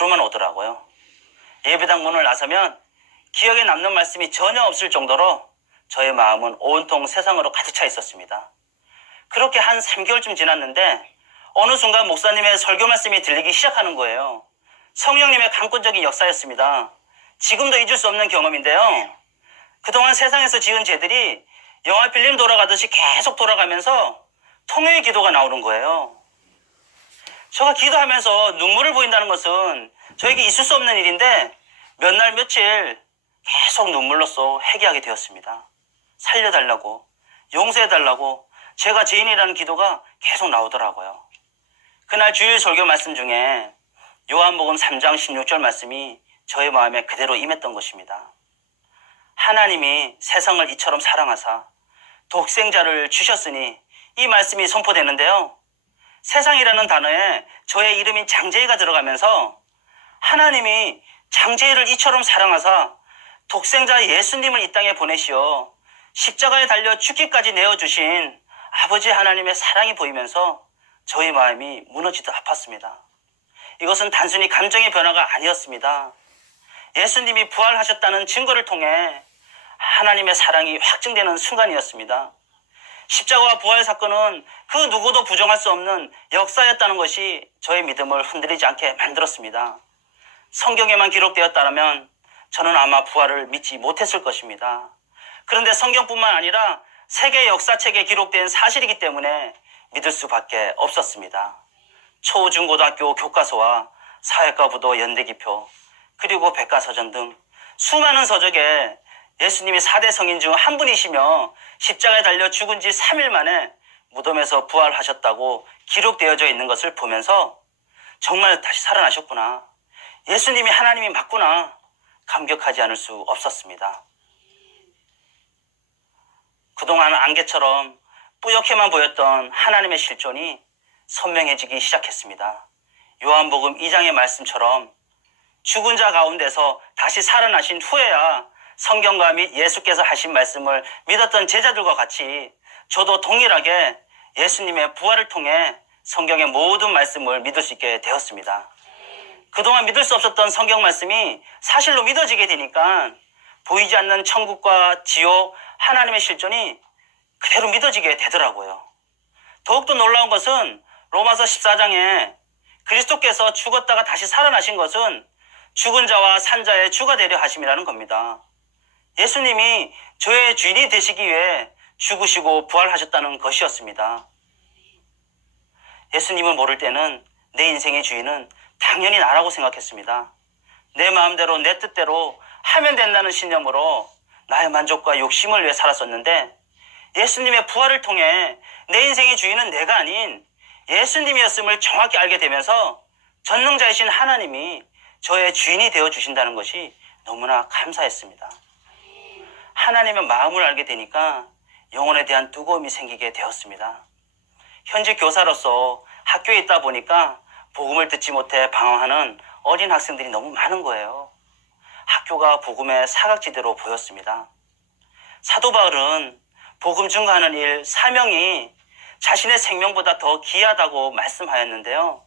부르면 오더라고요. 예배당 문을 나서면 기억에 남는 말씀이 전혀 없을 정도로 저의 마음은 온통 세상으로 가득 차 있었습니다. 그렇게 한 3개월쯤 지났는데 어느 순간 목사님의 설교 말씀이 들리기 시작하는 거예요. 성령님의 강권적인 역사였습니다. 지금도 잊을 수 없는 경험인데요. 그동안 세상에서 지은 죄들이 영화 필름 돌아가듯이 계속 돌아가면서 통회의 기도가 나오는 거예요. 제가 기도하면서 눈물을 보인다는 것은 저에게 있을 수 없는 일인데 몇 날 며칠 계속 눈물로써 회개하게 되었습니다. 살려달라고, 용서해달라고 제가 죄인이라는 기도가 계속 나오더라고요. 그날 주일 설교 말씀 중에 요한복음 3장 16절 말씀이 저의 마음에 그대로 임했던 것입니다. 하나님이 세상을 이처럼 사랑하사 독생자를 주셨으니, 이 말씀이 선포되는데요. 세상이라는 단어에 저의 이름인 장제이가 들어가면서 하나님이 장제이를 이처럼 사랑하사 독생자 예수님을 이 땅에 보내시어 십자가에 달려 죽기까지 내어주신 아버지 하나님의 사랑이 보이면서 저희 마음이 무너지듯 아팠습니다. 이것은 단순히 감정의 변화가 아니었습니다. 예수님이 부활하셨다는 증거를 통해 하나님의 사랑이 확증되는 순간이었습니다. 십자가와 부활 사건은 그 누구도 부정할 수 없는 역사였다는 것이 저의 믿음을 흔들리지 않게 만들었습니다. 성경에만 기록되었다면 저는 아마 부활을 믿지 못했을 것입니다. 그런데 성경뿐만 아니라 세계 역사책에 기록된 사실이기 때문에 믿을 수밖에 없었습니다. 초, 중, 고등학교 교과서와 사회과 부도 연대기표, 그리고 백과사전 등 수많은 서적에 예수님이 4대 성인 중 한 분이시며 십자가에 달려 죽은 지 3일 만에 무덤에서 부활하셨다고 기록되어져 있는 것을 보면서 정말 다시 살아나셨구나, 예수님이 하나님이 맞구나 감격하지 않을 수 없었습니다. 그동안 안개처럼 뿌옇게만 보였던 하나님의 실존이 선명해지기 시작했습니다. 요한복음 2장의 말씀처럼 죽은 자 가운데서 다시 살아나신 후에야 성경과 및 예수께서 하신 말씀을 믿었던 제자들과 같이 저도 동일하게 예수님의 부활을 통해 성경의 모든 말씀을 믿을 수 있게 되었습니다. 그동안 믿을 수 없었던 성경 말씀이 사실로 믿어지게 되니까 보이지 않는 천국과 지옥, 하나님의 실존이 그대로 믿어지게 되더라고요. 더욱더 놀라운 것은 로마서 14장에 그리스도께서 죽었다가 다시 살아나신 것은 죽은 자와 산 자의 주가 되려 하심이라는 겁니다. 예수님이 저의 주인이 되시기 위해 죽으시고 부활하셨다는 것이었습니다. 예수님을 모를 때는 내 인생의 주인은 당연히 나라고 생각했습니다. 내 마음대로 내 뜻대로 하면 된다는 신념으로 나의 만족과 욕심을 위해 살았었는데, 예수님의 부활을 통해 내 인생의 주인은 내가 아닌 예수님이었음을 정확히 알게 되면서 전능자이신 하나님이 저의 주인이 되어주신다는 것이 너무나 감사했습니다. 하나님의 마음을 알게 되니까 영혼에 대한 뜨거움이 생기게 되었습니다. 현직 교사로서 학교에 있다 보니까 복음을 듣지 못해 방황하는 어린 학생들이 너무 많은 거예요. 학교가 복음의 사각지대로 보였습니다. 사도 바울은 복음 증거하는 일, 사명이 자신의 생명보다 더 귀하다고 말씀하였는데요.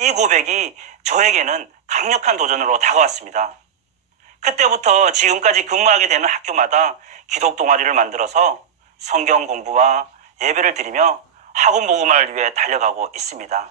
이 고백이 저에게는 강력한 도전으로 다가왔습니다. 그때부터 지금까지 근무하게 되는 학교마다 기독 동아리를 만들어서 성경 공부와 예배를 드리며 학원 복음화를 위해 달려가고 있습니다.